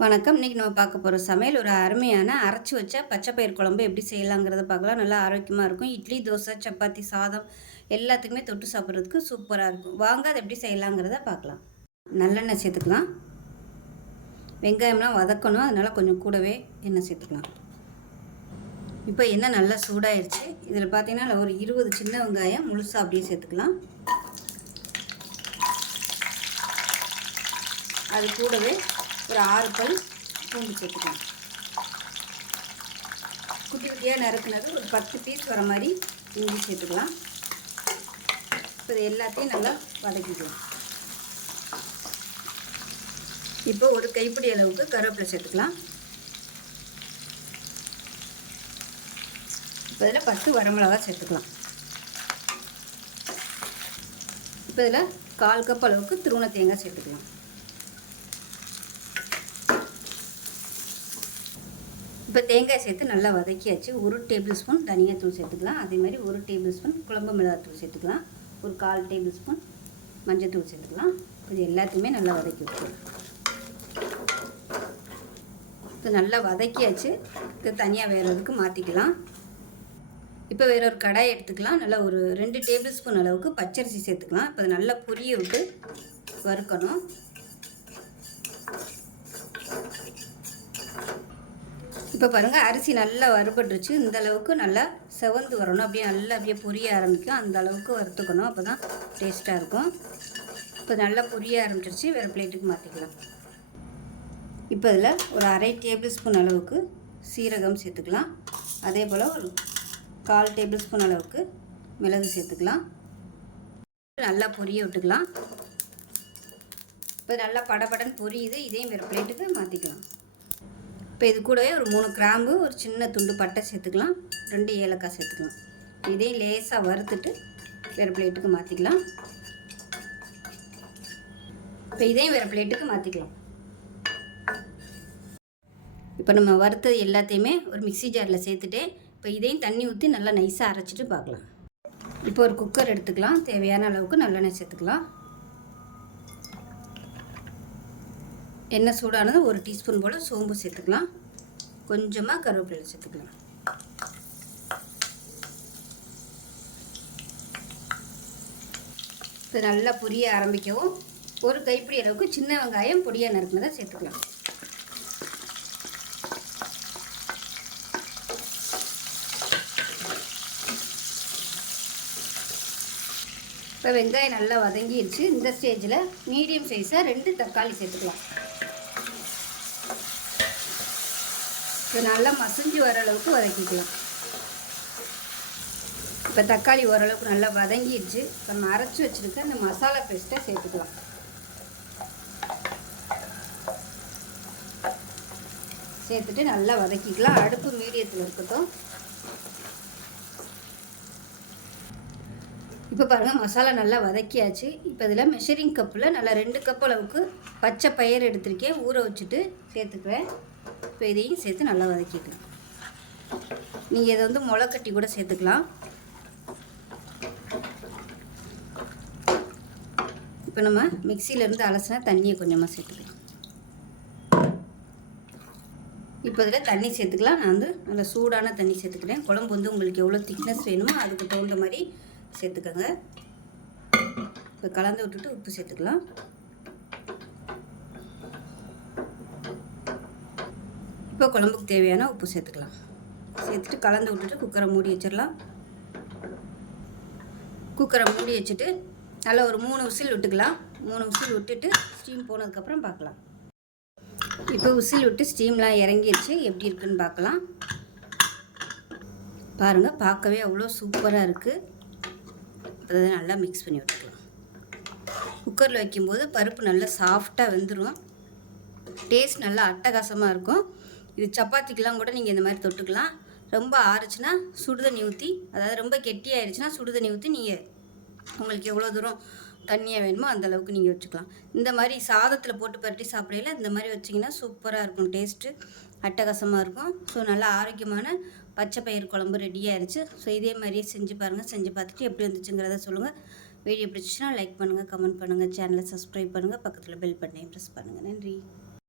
வணக்கம். இன்றைக்கி நம்ம பார்க்க போகிற சமையல் ஒரு அருமையான அரைச்சி வச்ச பச்சை பயிர் குழம்பு எப்படி செய்யலாங்கிறத பார்க்கலாம். நல்லா ஆரோக்கியமாக இருக்கும். இட்லி, தோசை, சப்பாத்தி, சாதம் எல்லாத்துக்குமே தொட்டு சாப்பிட்றதுக்கு சூப்பராக இருக்கும். வாங்க அதை எப்படி செய்யலாங்கிறத பார்க்கலாம். நல்லெண்ணெய் சேர்த்துக்கலாம். வெங்காயம்லாம் வதக்கணும், அதனால் கொஞ்சம் கூடவே எண்ணெய் சேர்த்துக்கலாம். இப்போ எண்ணெய் நல்லா சூடாயிருச்சு. இதில் பார்த்தீங்கன்னா ஒரு 20 சின்ன வெங்காயம் முழுசாக அப்படியே சேர்த்துக்கலாம். அது கூடவே ஒரு 6 பல் பூண்டு சேர்த்துக்கலாம். குட்டி குட்டியாக நறுக்குனது ஒரு 10 பீஸ் வர மாதிரி இஞ்சி சேர்த்துக்கலாம். இப்போ இது எல்லாத்தையும் நல்லா வதக்கிக்கலாம். இப்போ ஒரு கைப்பிடி அளவுக்கு கருவேப்பிலை சேர்த்துக்கலாம். இப்போ இதில் 10 வரமிளகா சேர்த்துக்கலாம். இப்போ இதில் 1/4 கப் அளவுக்கு துருவன தேங்காய் சேர்த்துக்கலாம். இப்போ தேங்காய் சேர்த்து நல்லா வதக்கியாச்சு. 1 டேபிள் ஸ்பூன் தனியாத்தூள் சேர்த்துக்கலாம். அதே மாதிரி 1 டேபிள் ஸ்பூன் குழம்பு மிளகாத்தூள் சேர்த்துக்கலாம். ஒரு 1/4 டேபிள் ஸ்பூன் மஞ்சள்தூள் சேர்த்துக்கலாம். இது எல்லாத்தையுமே நல்லா வதக்கி விட்டுக்கலாம். இப்போ நல்லா வதக்கியாச்சு. இது தனியாக வேறு எதுக்கு மாற்றிக்கலாம். இப்போ வேற ஒரு கடாய் எடுத்துக்கலாம். நல்லா ஒரு 2 டேபிள் ஸ்பூன் அளவுக்கு பச்சரிசி சேர்த்துக்கலாம். இப்போ அது நல்லா பொரிய விட்டு வறுக்கணும். இப்போ பாருங்கள், அரிசி நல்லா வறுபட்டுருச்சு. இந்த அளவுக்கு நல்லா செவந்து வரணும். அப்படியே பொரிய ஆரம்பிக்கும். அந்த அளவுக்கு வறுத்துக்கணும். அப்போ தான் டேஸ்ட்டாக இருக்கும். இப்போ நல்லா பொரிய ஆரம்பிச்சிருச்சு. வேறு பிளேட்டுக்கு மாற்றிக்கலாம். இப்போ இதில் ஒரு 1/2 டேபிள் ஸ்பூன் அளவுக்கு சீரகம் சேர்த்துக்கலாம். அதே போல் ஒரு 1/4 டேபிள் ஸ்பூன் அளவுக்கு மிளகு சேர்த்துக்கலாம். நல்லா பொரிய விட்டுக்கலாம். இப்போ நல்லா படபடன்னு பொரியுது. இதையும் வேறு பிளேட்டுக்கு மாற்றிக்கலாம். இப்போ இது கூடவே ஒரு 3 கிராம்பு, ஒரு சின்ன துண்டு பட்டை சேர்த்துக்கலாம். 2 ஏலக்காய் சேர்த்துக்கலாம். இதையும் லேசாக வறுத்துட்டு வேறு பிளேட்டுக்கு மாற்றிக்கலாம். இப்போ இதையும் வேறு பிளேட்டுக்கு மாற்றிக்கலாம். இப்போ நம்ம வறுத்தது எல்லாத்தையுமே ஒரு மிக்ஸி ஜாரில் சேர்த்துட்டு இப்போ இதையும் தண்ணி ஊற்றி நல்லா நைஸாக அரைச்சிட்டு பார்க்கலாம். இப்போ ஒரு குக்கர் எடுத்துக்கலாம். தேவையான அளவுக்கு நல்லெண்ணெய் சேர்த்துக்கலாம். எண்ணெய் சூடானது 1 டீஸ்பூன் போல் சோம்பு சேர்த்துக்கலாம். கொஞ்சமாக கருவேப்பிலை சேர்த்துக்கலாம். இப்போ நல்லா பொரிய ஆரம்பிக்கவும் ஒரு கைப்பிடி அளவுக்கு சின்ன வெங்காயம் பொடியாக நறுக்குனதை சேர்த்துக்கலாம். இப்போ வெங்காயம் நல்லா வதங்கிடுச்சு. இந்த ஸ்டேஜில் மீடியம் சைஸாக 2 தக்காளி சேர்த்துக்கலாம். இது நல்லா மசிஞ்சு வர அளவுக்கு வதக்கிக்கலாம். இப்போ தக்காளி ஓரளவுக்கு நல்லா வதங்கிடுச்சு. நம்ம அரைச்சி வச்சுருக்க அந்த மசாலா பேஸ்ட்டை சேர்த்துக்கலாம். சேர்த்துட்டு நல்லா வதக்கிக்கலாம். அடுப்பு மீடியத்தில் இருக்கட்டும். இப்போ பாருங்கள், மசாலா நல்லா வதக்கியாச்சு. இப்போ இதில் மெஷரிங் கப்பில் நல்லா 2 கப் அளவுக்கு பச்சை பயிர் எடுத்திருக்கேன். ஊற வச்சுட்டு சேர்த்துக்குவேன். இப்போ இதையும் சேர்த்து நல்லா வதக்கிக்கலாம். நீங்கள் இதை முளைக்கட்டி கூட சேர்த்துக்கலாம். இப்போ நம்ம மிக்சியிலேருந்து அலசினா தண்ணியை கொஞ்சமாக சேர்த்துக்கலாம். இப்போ இதில் தண்ணி சேர்த்துக்கலாம். நான் நல்லா சூடான தண்ணி சேர்த்துக்கிறேன். குழம்பு உங்களுக்கு எவ்வளோ திக்னஸ் வேணுமோ அதுக்கு தகுந்த மாதிரி சேர்த்துக்கோங்க. இப்போ கலந்து விட்டுட்டு உப்பு சேர்த்துக்கலாம். இப்போ குழம்புக்கு தேவையான உப்பு சேர்த்துக்கலாம். சேர்த்துட்டு கலந்து விட்டுட்டு குக்கரை மூடி வச்சிடலாம். குக்கரை மூடி வச்சுட்டு நல்லா ஒரு 3 விசில் விட்டுக்கலாம். 3 விசில் விட்டுட்டு ஸ்டீம் போனதுக்கப்புறம் பார்க்கலாம். இப்போ விசில் விட்டு ஸ்டீம்லாம் இறங்கிடுச்சு. எப்படி இருக்குன்னு பார்க்கலாம். பாருங்கள், பார்க்கவே அவ்வளோ சூப்பராக இருக்குது. அதை நல்லா மிக்ஸ் பண்ணி விட்டுக்கலாம். குக்கரில் வைக்கும்போது பருப்பு நல்லா சாஃப்டாக வெந்துடும். டேஸ்ட் நல்லா அட்டகாசமாக இருக்கும். இது சப்பாத்திக்கெலாம் கூட நீங்கள் இந்த மாதிரி தொட்டுக்கலாம். ரொம்ப ஆறுச்சுன்னா சுடுதண்ணி ஊற்றி, அதாவது ரொம்ப கெட்டியாகிடுச்சுன்னா சுடுதண்ணி ஊற்றி நீங்கள் உங்களுக்கு எவ்வளோ தூரம் தண்ணியாக வேணுமோ அந்தளவுக்கு நீங்கள் வச்சுக்கலாம். இந்த மாதிரி சாதத்தில் போட்டு பரட்டி சாப்பிடையில இந்த மாதிரி வச்சிங்கன்னா சூப்பராக இருக்கும். டேஸ்ட்டு அட்டகாசமாக இருக்கும். ஸோ நல்லா ஆரோக்கியமான பச்சை பயிர் குழம்பு ரெடி ஆயிடுச்சு. ஸோ இதே மாதிரியே செஞ்சு பாருங்கள். செஞ்சு பார்த்துட்டு எப்படி வந்துச்சுங்கிறத சொல்லுங்கள். வீடியோ பிடிச்சிச்சுன்னா லைக் பண்ணுங்கள், கமெண்ட் பண்ணுங்கள், சேனலை சப்ஸ்கிரைப் பண்ணுங்கள், பக்கத்தில் பெல் பட்டனையும் ப்ரெஸ் பண்ணுங்கள். நன்றி.